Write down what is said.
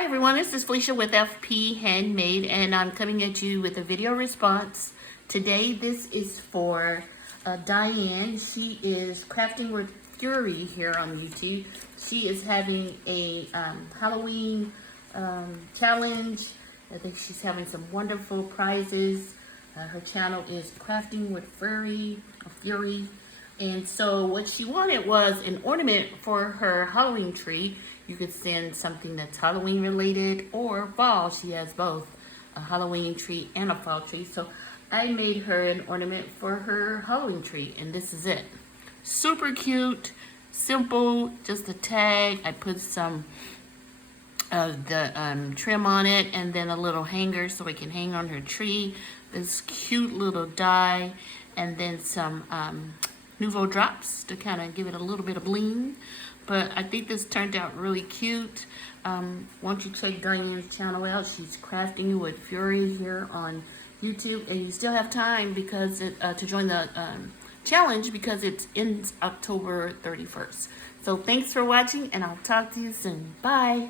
Hi everyone, this is Felicia with FP Handmade, and I'm coming at you with a video response. Today this is for Diane. She is crafting with Fury here on YouTube. She is having a Halloween challenge. I think she's having some wonderful prizes. Her channel is Crafting with Fury. And so what she wanted was an ornament for her Halloween tree. You could send something that's Halloween related or fall. She has both a Halloween tree and a fall tree. So I made her an ornament for her Halloween tree, and this is it. Super cute, simple, just a tag. I put some of the trim on it and then a little hanger so it can hang on her tree. This cute little die, and then some Nouveau drops to kind of give it a little bit of bling. But I think this turned out really cute. Why don't you check Diane's channel out? She's Crafting with Fury here on YouTube, and you still have time because to join the challenge because it ends October 31st. So thanks for watching, and I'll talk to you soon. Bye.